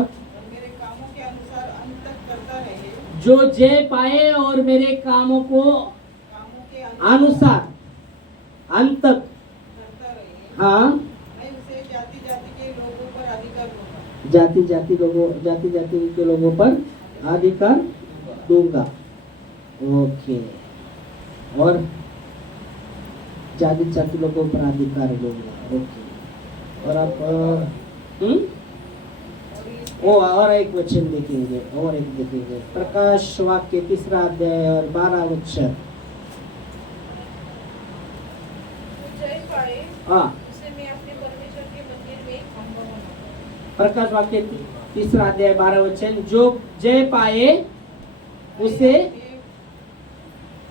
मेरे कामों के अनुसार अंत तक करता रहे, जो जय पाए और मेरे कामों को कामों के अनुसार अंत तक करता रहे, हाँ मैं उसे जाति जाति के लोगों पर अधिकार दूंगा। जाति जाति के लोगों पर अधिकार दूंगा ओके और जाति लोगों पर अधिकार दूंगा ओके और आप और एक वचन देखेंगे प्रकाश वाक्य तीसरा अध्याय और 12 वचन जय पाए हाँ उसे मैं अपने परमेश्वर के मंदिर में खंभा बनाऊंगा। प्रकाश वाक्य तीसरा अध्याय 12 वचन जो जय पाए उसे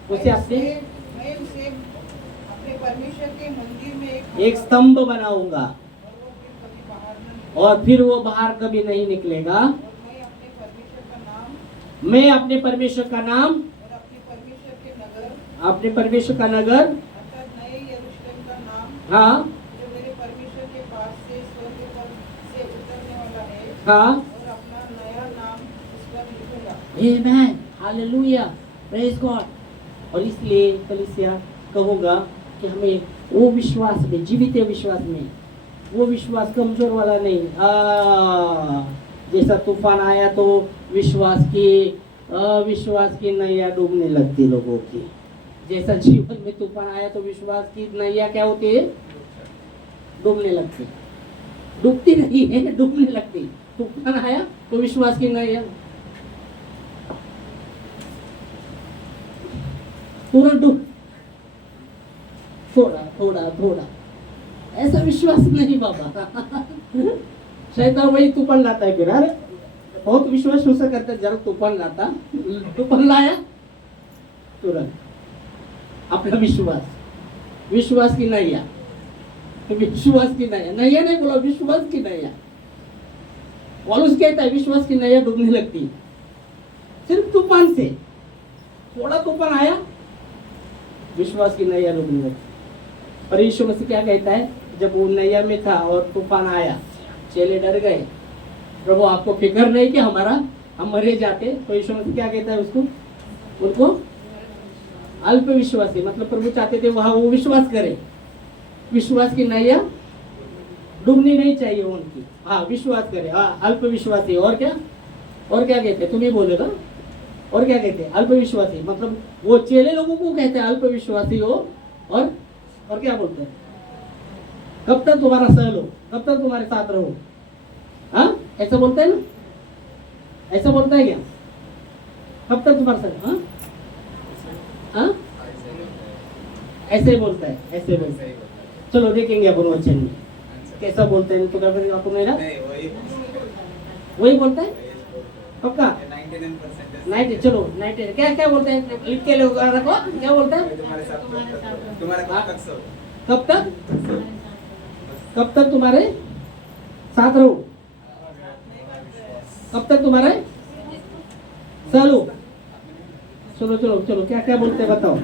अपने मैं उसे अपने परमेश्वर के मंदिर में एक स्तंभ बनाऊंगा और वो फिर कभी बाहर न निकलेगा। और फिर वो बाहर कभी नहीं निकलेगा और मैं अपने परमेश्वर का नाम मैं अपने परमेश्वर का नाम और अपने परमेश्वर का नगर अर्थात नए यरूशलेम का नाम हाँ जो मेरे परमेश्वर के पास से स्वर्ग पर से उतरने वाला है हाँ और अपना नया नाम उस पर लिखूंगा। आमेन हालेलुया प्रेज गॉड और इसलिए कलीसिया कहूँगा कि हमें वो विश्वास में जीवित विश्वास में वो विश्वास कमजोर वाला नहीं जैसा तूफान आया तो विश्वास की नैया डूबने लगती लोगों की जैसा जीवन में तूफान आया तो विश्वास की नैया क्या होती है डूबने लगती डूबती नहीं है डूबने लगती तूफान आया तो विश्वास की नैया तुरंत डूब थोड़ा ऐसा विश्वास नहीं बाबा शैतान वही तूफान लाता है फिर अरे बहुत विश्वास हो करता है जरा तूफान लाया तुरंत अपना विश्वास की नैया नैया नहीं बोला विश्वास की नैया पौलुस कहता है विश्वास की नैया डूबने लगती है सिर्फ तूफान से थोड़ा तूफान आया विश्वास की नैया डूबने लगती और यीशु मसीह क्या कहता है जब वो नैया में था और तूफान आया चेले डर गए प्रभु आपको फिक्र नहीं कि हम मरे जाते तो यीशु मसीह क्या कहता है उनको अल्प विश्वासी मतलब प्रभु चाहते थे वहां वो विश्वास करे विश्वास की नैया डूबनी नहीं चाहिए उनकी हाँ विश्वास करे हाँ अल्प विश्वासी और क्या कहते तुम ही बोलेगा और क्या कहते अल्प विश्वासी मतलब वो चेले लोगों को कहते हैं अल्प विश्वासी हो और क्या बोलते हैं कब तक तुम्हारा सह लो कब तक तुम्हारे साथ रहो हाँ ऐसा बोलते हैं ना ऐसा बोलता है क्या कब तक तुम्हारे साथ हाँ हाँ ऐसे ही बोलता है ऐसे बोलता है चलो देखेंगे अपन वचन में कैसा बोलते हैं तो फिर आपको नहीं ना वही बोलता है पक्का 90 चलो 90 क्या बोलते हैं लिख के लोग रखो क्या बोलते हैं कब तक तुम्हारे साथ रहो कब तक तुम्हारे चलो क्या बोलते हैं बताओ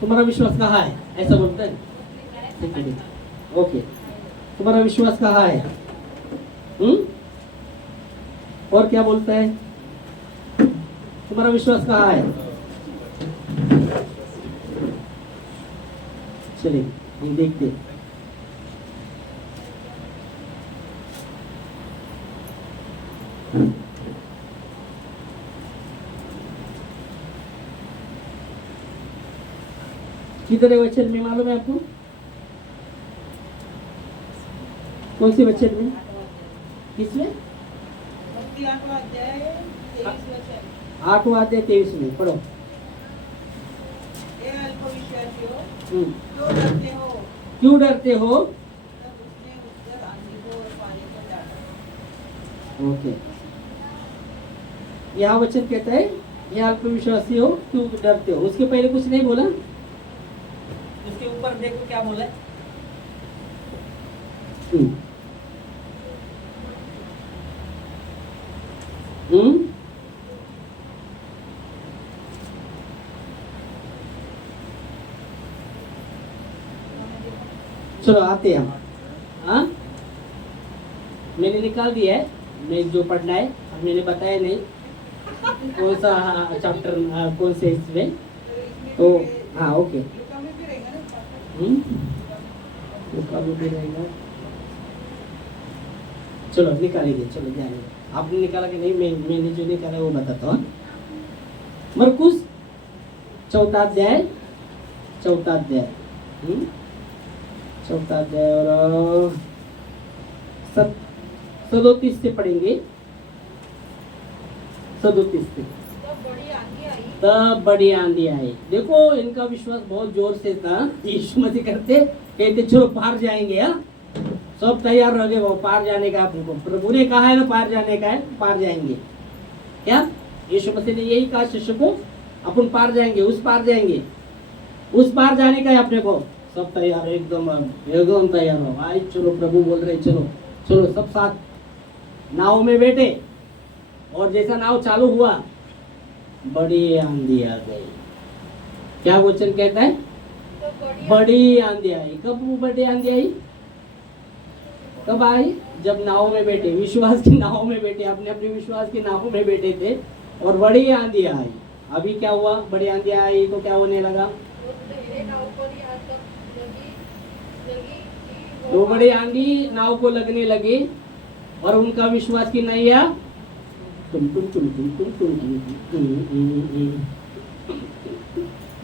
तुम्हारा विश्वास कहाँ है ऐसा बोलते हैं ठीक है ओके तुम्हारा विश्वास कहाँ है और क्या बोलता है तुम्हारा विश्वास कहाँ है चलिए ये देखते किधर है वचन में मालूम है आपको कौन से वचन में किसमें 8वां अध्याय 23 वचन 8वां अध्याय 23 में पढ़ो हे अल्पविश्वासियों हम्म। क्यों डरते हो तब उसने उत्तर आंधी को और पानी को डांटा। ओके यहाँ वचन कहता है ये अल्पविश्वासी हो, क्यों डरते हो? उसके पहले कुछ नहीं बोला, उसके ऊपर देखो क्या बोला है। चलो आते हैं हम। हाँ, मैंने निकाल दिया है, मैं जो पढ़ना है अब मैंने बताया नहीं कौन सा चैप्टर कौन से इसमें, तो हाँ ओके। लुका में भी रहेगा ना पापा? उसका भी रहेगा। चलो निकालिए, चलो ध्यान है। आपने निकाला कि नहीं? मैंने जो निकाला वो बताता हूँ। मरकुस चौथा अध्याय और 37 से पढ़ेंगे। 37 से। तब बड़ी आंधी आई। देखो इनका विश्वास बहुत जोर से था। यीशु मसीह कहते चलो पार जाएंगे। हाँ, सब तैयार रह गए, वो पार जाने का। आपको प्रभु ने कहा है ना पार जाने का है, पार जाएंगे। क्या यीशु मसीह ने यही कहा शिष्य को? अपन पार जाएंगे, उस पार जाएंगे, उस पार जाने का है अपने को। सब तैयार, एकदम तैयार हो। भाई चलो, प्रभु बोल रहे चलो चलो। सब साथ नाव में बैठे और जैसा नाव चालू हुआ बड़ी आंधी आ गई। क्या वचन कहता है? बड़ी आंधी आई। कब वो बड़ी आंधी आई? कब आई? जब नाव में बैठे, विश्वास की नाव में बैठे, अपने अपने विश्वास की नाव में बैठे थे और बड़ी आंधी आई। अभी क्या हुआ? बड़ी आंधी आई तो क्या होने लगा? वो बड़ी आंधी नाव को लगने लगी और उनका विश्वास की नैया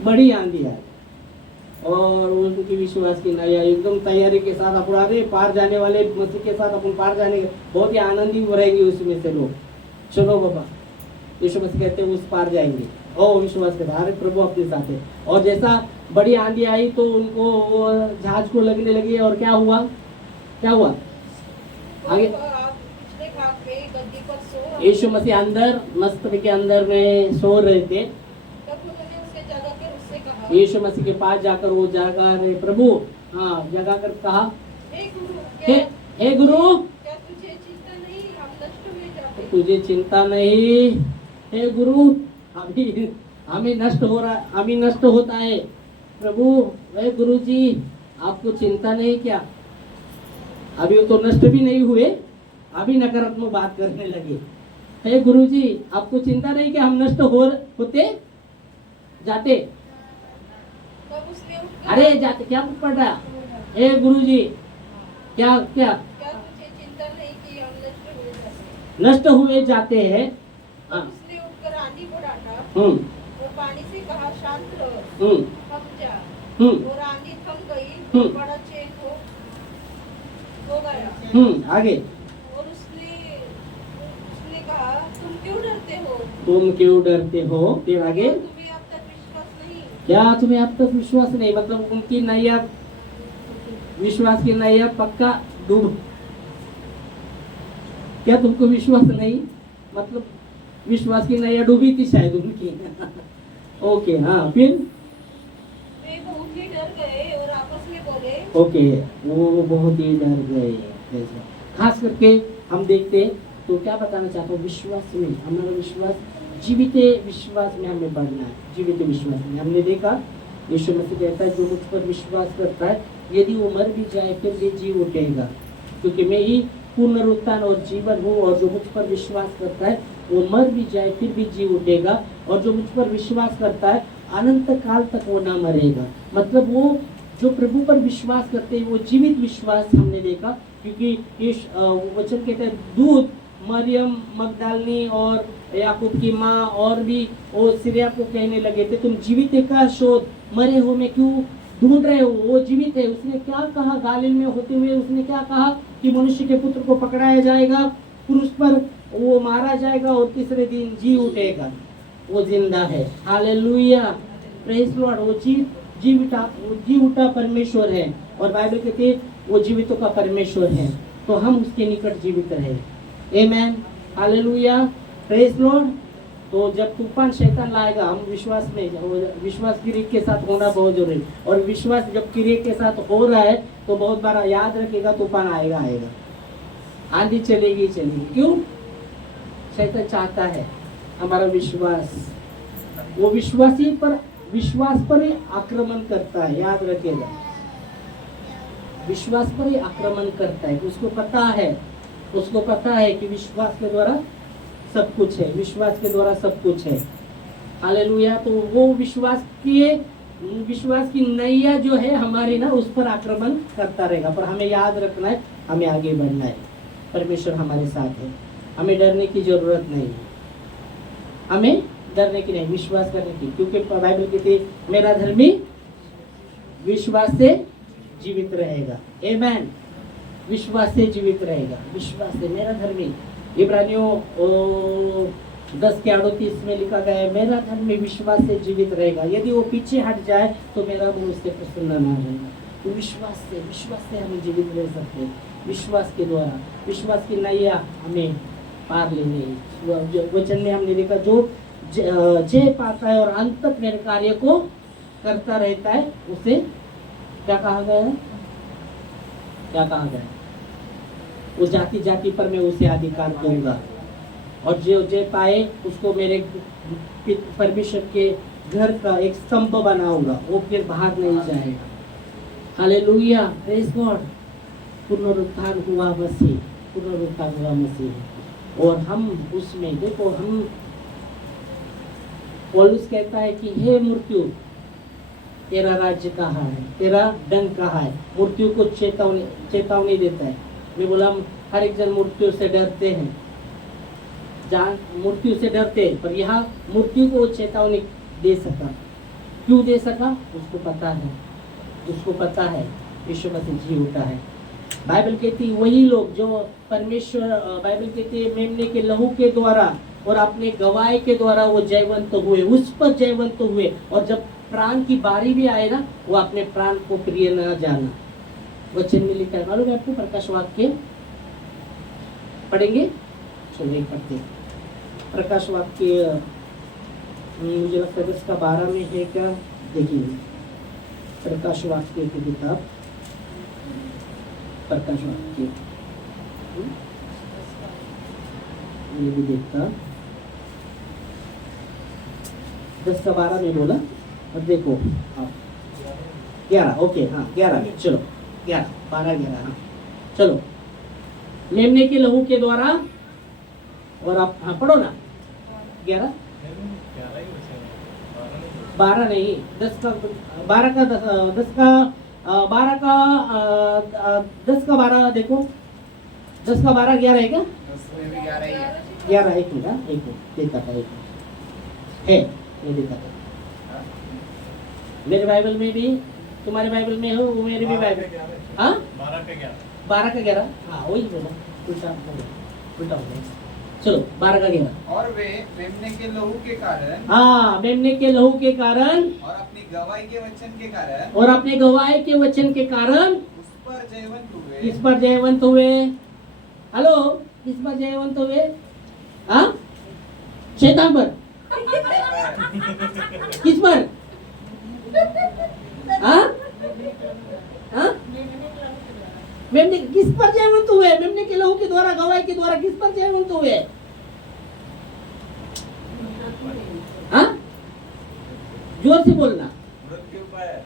बड़ी आंधी आई और उनकी विश्वास की नैया एकदम तैयारी के साथ अपना पार जाने वाले मसीह के साथ अपन पार जाने बहुत ही आनंदित रहेंगे उसमें से लोग। चलो बाबा, यीशु मसीह कहते हैं उस पार जाएंगे। ओ विश्वास के अरे प्रभु अपने साथ है। और जैसा बड़ी आंधी आई तो उनको जहाज को लगने लगी और क्या हुआ? आगे यीशु मसीह अंदर मस्तबे के अंदर में सो रहे थे। यीशु मसीह के पास जाकर वो जागा रहे प्रभु, हाँ जागा कर कहा, हे गुरु तुझे चिंता नहीं? हे गुरु अभी हमें नष्ट होता है। प्रभु हे गुरु जी आपको चिंता नहीं क्या? अभी तो नष्ट भी नहीं हुए, अभी नकारात्मक बात करने लगे। हे गुरु जी आपको चिंता नहीं कि हम नष्ट होते जाते? अरे जाते क्या पढ़ रहा? हे गुरु जी क्या तुझे चिंता नहीं कि हम नष्ट हुए जाते हैं? उसने उठकर आंधी को डांटा और पानी से कहा शांत रहो, थम जा। और आंधी थम गई, बड़ा चैन हो गया। आगे और उसने कहा तुम क्यों डरते हो? फिर आगे तुम्हें अब तक विश्वास नहीं? क्या तुम्हें अब तक विश्वास नहीं? मतलब उनकी नैया, विश्वास की नैया पक्का डूब। क्या तुमको विश्वास नहीं? मतलब विश्वास की नैया डूबी थी शायद उनकी। ओके हाँ, फिर वे बहुत ही डर गए और आपस में बोले। ओके वो बहुत ही डर गए। खास करके हम देखते तो क्या बताना चाहता हूँ, विश्वास में हमारा विश्वास, जीवित विश्वास में हमें बढ़ना है। जीवित विश्वास में हमने देखा यीशु मसीह कहता है जो मुझ पर विश्वास करता है यदि वो मर भी जाए फिर भी जी उठेगा, क्योंकि मैं ही पुनरुत्थान और जीवन हूँ। और जो मुझ पर विश्वास करता है वो मर भी जाए फिर भी जी उठेगा। और जो मुझ पर विश्वास करता है अनंत काल तक वो ना मरेगा। मतलब वो जो प्रभु पर विश्वास करते हैं वो जीवित विश्वास हमने देखा। क्योंकि इस वचन कहते हैं दूत मरियम मगदलिनी और याकूब की माँ और भी वो सीरिया को कहने लगे थे तुम जीवित का शोध मरे हो में क्यों ढूंढ रहे हो? वो जीवित है। उसने क्या कहा गालिल में होते हुए? उसने क्या कहा कि मनुष्य के पुत्र को पकड़ाया जाएगा, क्रूस पर वो मारा जाएगा और तीसरे दिन जी उठेगा। वो जिंदा है। Hallelujah, praise Lord. वो जी उठा परमेश्वर है। और बाइबल कहती है वो जीवितों का परमेश्वर है, तो हम उसके निकट जीवित रहे। आमेन, हालेलुया, प्रेज लॉर्ड। तो जब तूफान शैतान लाएगा, हम विश्वास में, विश्वास क्रिया के साथ होना बहुत जरूरी है। और विश्वास जब क्रिया के साथ हो रहा है तो बहुत बार याद रखिएगा तूफान आएगा, आंधी चलेगी। क्यों? शैतान चाहता है हमारा विश्वास, वो विश्वास पर ही आक्रमण करता है। याद रखिएगा, विश्वास पर ही आक्रमण करता है। उसको पता है कि विश्वास के द्वारा सब कुछ है, विश्वास के द्वारा सब कुछ है। हालेलुया। तो वो विश्वास की नैया जो है हमारी ना, उस पर आक्रमण करता रहेगा। पर हमें याद रखना है, हमें आगे बढ़ना है। परमेश्वर हमारे साथ है, हमें डरने की जरूरत नहीं है, हमें डरने की नहीं, विश्वास करने की। क्योंकि बाइबल कहती है मेरा धर्मी विश्वास से जीवित रहेगा। आमेन। विश्वास से जीवित रहेगा, विश्वास से। मेरा धर्मी, इब्रानियों 10:38 में लिखा गया है, मेरा धर्मी विश्वास से जीवित रहेगा। यदि वो पीछे हट जाए तो मेरा मुंह उससे प्रसन्न ना रहेगा। तो विश्वास से हमें जीवित रह सकते हैं। विश्वास के द्वारा, विश्वास की नैया हमें पार लेनी है। वचन में हमने देखा, जो जय पाता है और अंत तक मेरे कार्य को करता रहता है, उसे क्या कहा गया है? वो जाति पर मैं उसे अधिकार दूंगा, और जो जय पाए उसको मेरे परमेश्वर के घर का एक स्तंभ बनाऊंगा, वो फिर बाहर नहीं जाएगा। Hallelujah, praise God. पुनरुत्थान हुआ मसीह, और हम उसमें देखो, हम पौलुस कहता है कि हे मृत्यु, तेरा राज्य कहाँ है, तेरा दंड कहाँ है। मृत्यु को चेतावनी देता है। मैं बोला, हम हर एक जन मृत्यु से डरते हैं, मृत्यु से डरते हैं, पर यहाँ मृत्यु को चेतावनी दे सका। क्यों दे सका? उसको पता है यीशु मसीह जी उठा है। बाइबल कहती है वही लोग जो परमेश्वर, बाइबल कहती है मेमने के लहू के द्वारा और अपने गवाही के द्वारा वो जयवंत हुए, उस पर जयवंत हुए। और जब प्राण की बारी भी आए ना, वो अपने प्राण को प्रिय न जाना। वचन में लिखा है, मालूम है आपको? प्रकाश वाक्य पढ़ेंगे, चलिए पढ़ते। प्रकाश वाक्य मुझे लगता है 10:12 में है क्या? देखिए, प्रकाश वाक्य की किताब, प्रकाश वाक्य ये भी देखता 10:12 में बोला। और देखो आप 11, ओके, हाँ 11 में, चलो 11, 12, 11, हाँ चलो। मेमने के लहू के द्वारा, और आप हाँ पढ़ो ना, 11, 12 नहीं, 10 का 12 का 10 का 12 का 10 का 12 देखो, 10 का 12 11 है क्या? 11, एक मिनट देखता था, एक है ये देखता था। मेरे बाइबल में भी, तुम्हारे बाइबल में हो, वो मेरे भी बाइबल, हाँ 12 का 11, हाँ वही बोला, उल्टा हो गया। चलो 12 का 11। और वे मेमने के लहू के कारण, हाँ मेमने के लहू के कारण और अपनी गवाही के वचन के कारण, और अपने गवाही के वचन के कारण उस पर जयवंत हुए। किस पर जयवंत हुए? हेलो, किस पर जयवंत हुए? हाँ, शैतान पर। किस पर? हाँ हाँ, मेमने किस पर जयवंत हुए? मेमने के लहू के द्वारा, गवाही के द्वारा किस पर जयवंत हुए? हाँ, जोर से बोलना।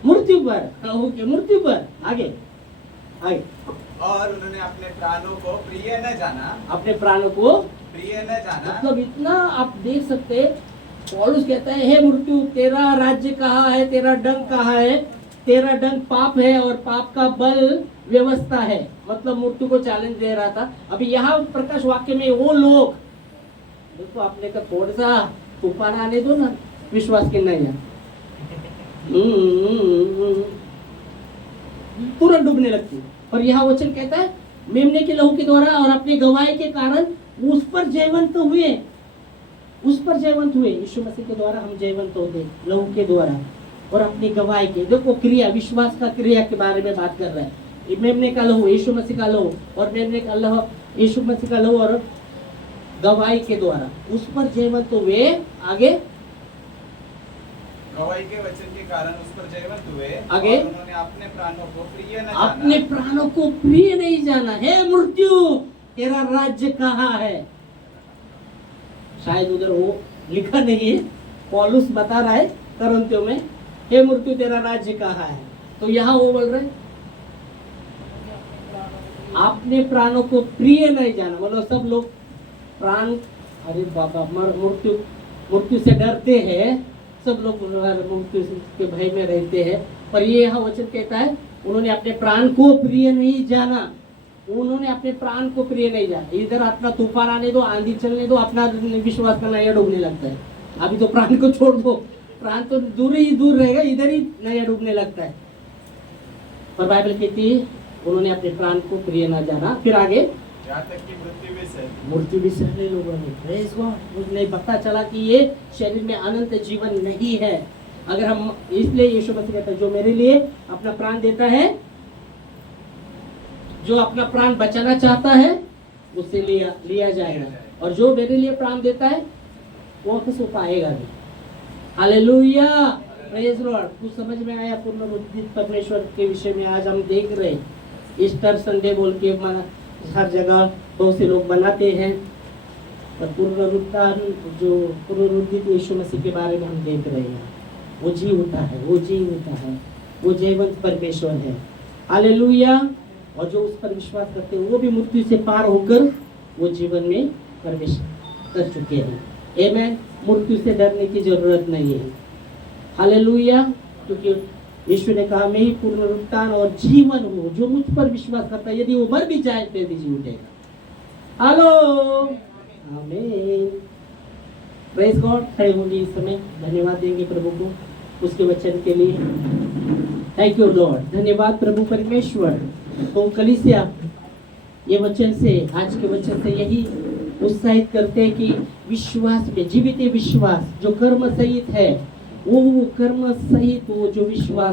मृत्यु पर। ओके, मृत्यु पर। आगे। और उन्होंने अपने प्राणों को प्रिय न जाना, मतलब इतना आप देख सकते। पौलुस कहता है, हे मृत्यु, तेरा राज्य कहाँ है, तेरा डंक कहाँ है? तेरा डंक पाप है और पाप का बल व्यवस्था है। मतलब मृत्यु को चैलेंज दे रहा था। अभी यहाँ प्रकाश वाक्य में वो लोग, देखो आपने का थोड़ा सा तूफान आने दो ना, विश्वास के नहीं, तुरंत डूबने लगती। और यहाँ वचन कहता है मेमने के लहू के द्वारा और अपने गवाही के कारण उस पर जयवंत हुए, यीशु मसीह के द्वारा हम जयवंत होते, लहू के द्वारा और अपनी गवाही के। देखो क्रिया, विश्वास का क्रिया के बारे में बात कर रहा है। मेमने का लहू, यीशु मसीह का लहू, और मेमने का लहू, यीशु मसीह का लहू, और गवाही के द्वारा उस पर जयवंत हुए। आगे गवाही के वचन के कारण उस पर जयवंत हुए आगे? और उन्होंने अपने प्राणों को प्रिय न जाना। अपने प्राणों को प्रिय नहीं जाना। हे मृत्यु, तेरा राज्य कहाँ है? शायद उधर वो लिखा नहीं है, पौलुस बता रहा है करंथियों में, हे मृत्यु तेरा राज्य कहाँ है? तो यहाँ वो बोल रहे अपने प्राणों को प्रिय नहीं जाना, मतलब सब लोग प्राण, अरे बाबा, मृत्यु से डरते हैं, सब लोग मृत्यु के भय में रहते हैं। पर ये यहाँ वचन कहता है उन्होंने अपने प्राण को प्रिय नहीं जाना। उन्होंने अपने प्राण को प्रिय नहीं जाना। इधर अपना तूफान आने दो, आंधी चलने दो, अपना विश्वास का नया डूबने लगता है। अभी तो प्राण को छोड़ दो, प्राण तो दूर ही दूर रहेगा, इधर ही नया डूबने लगता है। पर बाइबल कहती है उन्होंने अपने प्राण को प्रिय न जाना। फिर आगे यहाँ तक कि मृत्यु भी सहने लोगों ने। Praise God. मुझे पता चला कि ये शरीर में अनंत जीवन नहीं है। अगर हम, इसलिए यीशु मसीह कहता है जो मेरे लिए अपना प्राण देता है, जो अपना प्राण बचाना चाहता है उससे लिया जाएगा, और जो मेरे लिए प्राण देता है वो किस पाएगा भी। Hallelujah, praise Lord. कुछ समझ में आया पुनरुत्थित परमेश्वर के विषय में? आज हम देख रहे हैं ईस्टर संडे बोल के हर जगह बहुत से लोग बनाते हैं, पर पुनरुत्थान, जो पुनरुत्थित यीशु मसीह के बारे में हम देख रहे हैं, वो जी उठा है, वो जी उठा है, वो जयवंत परमेश्वर है। हालेलुया। और जो उस पर विश्वास करते हैं वो भी मृत्यु से पार होकर वो जीवन में प्रवेश कर चुके हैं। आमेन। मृत्यु से डरने की जरूरत नहीं है। हालेलुया। क्योंकि यीशु ने कहा मैं ही पुनरुत्थान और जीवन हूँ, जो मुझ पर विश्वास करता है यदि वो मर भी जाए फिर भी जी उठेगा। हेलो, आमीन। Praise God. खड़े होंगे इस समय, धन्यवाद देंगे प्रभु को उसके वचन के लिए। Thank you Lord. धन्यवाद प्रभु परमेश्वर। तो कलीसिया ये वचन से, आज के वचन से यही उत्साहित करते हैं कि विश्वास में, जीवित विश्वास जो कर्म सहित है, वो कर्म सहित वो जो विश्वास